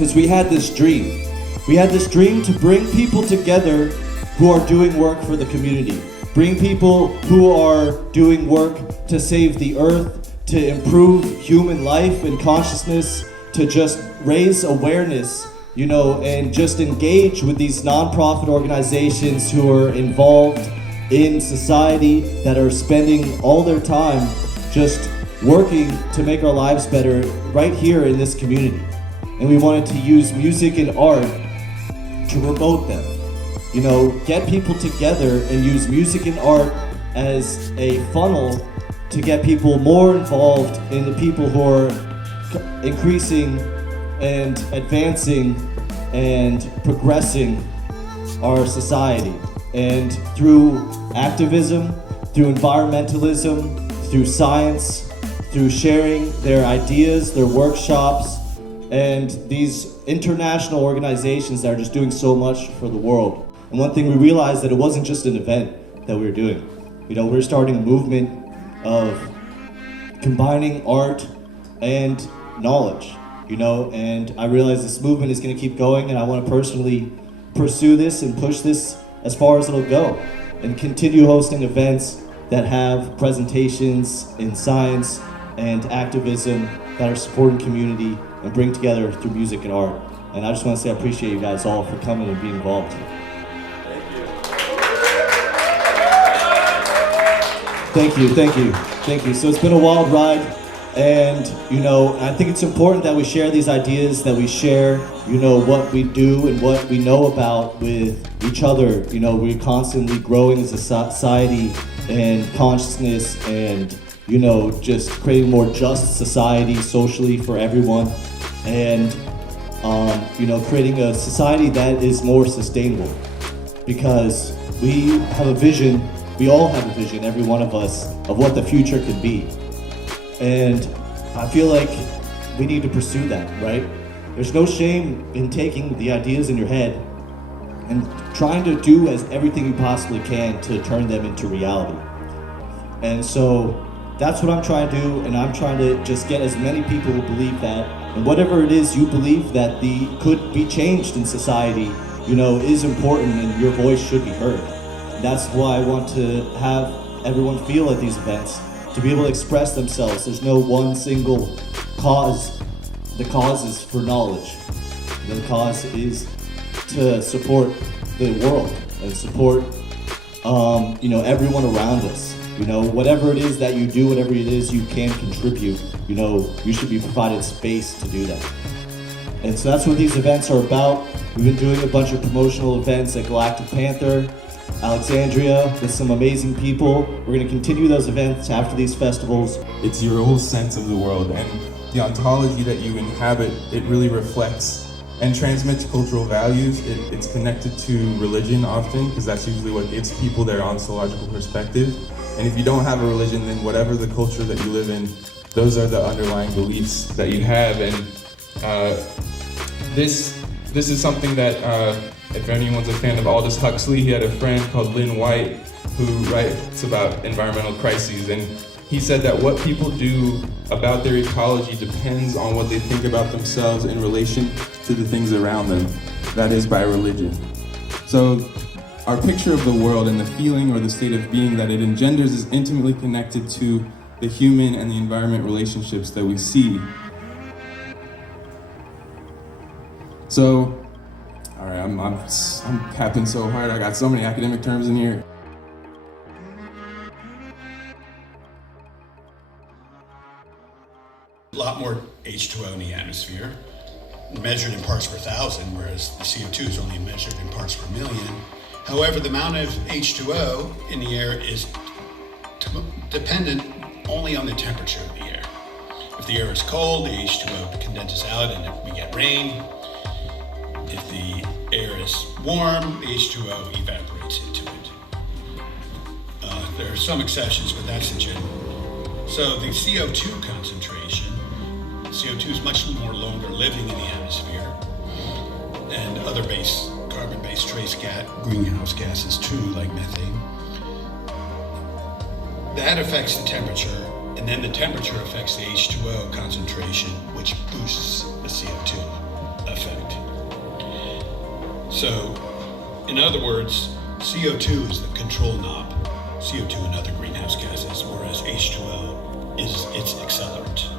because we had this dream. We had this dream to bring people together who are doing work for the community. Bring people who are doing work to save the earth, to improve human life and consciousness, to just raise awareness, and just engage with these nonprofit organizations who are involved in society, that are spending all their time just working to make our lives better right here in this community. And we wanted to use music and art to promote them. Get people together and use music and art as a funnel to get people more involved in the people who are increasing and advancing and progressing our society. And through activism, through environmentalism, through science, through sharing their ideas, their workshops, and these international organizations that are just doing so much for the world. And one thing we realized, that it wasn't just an event that we were doing. We're starting a movement of combining art and knowledge, and I realize this movement is going to keep going, and I want to personally pursue this and push this as far as it'll go, and continue hosting events that have presentations in science and activism that are supporting community and bring together through music and art. And I just want to say I appreciate you guys all for coming and being involved. Thank you. So it's been a wild ride, and I think it's important that we share these ideas, that we share, what we do and what we know about with each other. We're constantly growing as a society and consciousness, and just creating a more just society socially for everyone, and creating a society that is more sustainable, because we have a vision. We all have a vision, every one of us, of what the future could be. And I feel like we need to pursue that, right? There's no shame in taking the ideas in your head and trying to do everything you possibly can to turn them into reality. And so that's what I'm trying to do, and I'm trying to just get as many people who believe that, and whatever it is you believe that could be changed in society, is important, and your voice should be heard. That's why I want to have everyone feel at these events, to be able to express themselves. There's no one single cause. The cause is for knowledge. The cause is to support the world and support, everyone around us. Whatever it is that you do, whatever it is you can contribute, you should be provided space to do that. And so that's what these events are about. We've been doing a bunch of promotional events at Galactic Panther, Alexandria, with some amazing people. We're going to continue those events after these festivals. It's your whole sense of the world, and the ontology that you inhabit, it really reflects and transmits cultural values. It's connected to religion often, because that's usually what gives people their ontological perspective. And if you don't have a religion, then whatever the culture that you live in, those are the underlying beliefs that you have. And this is something that, if anyone's a fan of Aldous Huxley, he had a friend called Lynn White who writes about environmental crises, and he said that what people do about their ecology depends on what they think about themselves in relation to the things around them. That is, by religion. So our picture of the world and the feeling or the state of being that it engenders is intimately connected to the human and the environment relationships that we see. So, all right, I'm capping so hard. I got so many academic terms in here. A lot more H2O in the atmosphere, measured in parts per thousand, whereas the CO2 is only measured in parts per million. However, the amount of H2O in the air is dependent only on the temperature of the air. If the air is cold, the H2O condenses out and we get rain. If the air is warm, the H2O evaporates into it. There are some exceptions, but that's the general. So the CO2 concentration, CO2 is much more longer living in the atmosphere, and other carbon-based trace greenhouse gases too, like methane. That affects the temperature, and then the temperature affects the H2O concentration, which boosts the CO2 effect. So, in other words, CO2 is the control knob, CO2 and other greenhouse gases, whereas H2O is its accelerant.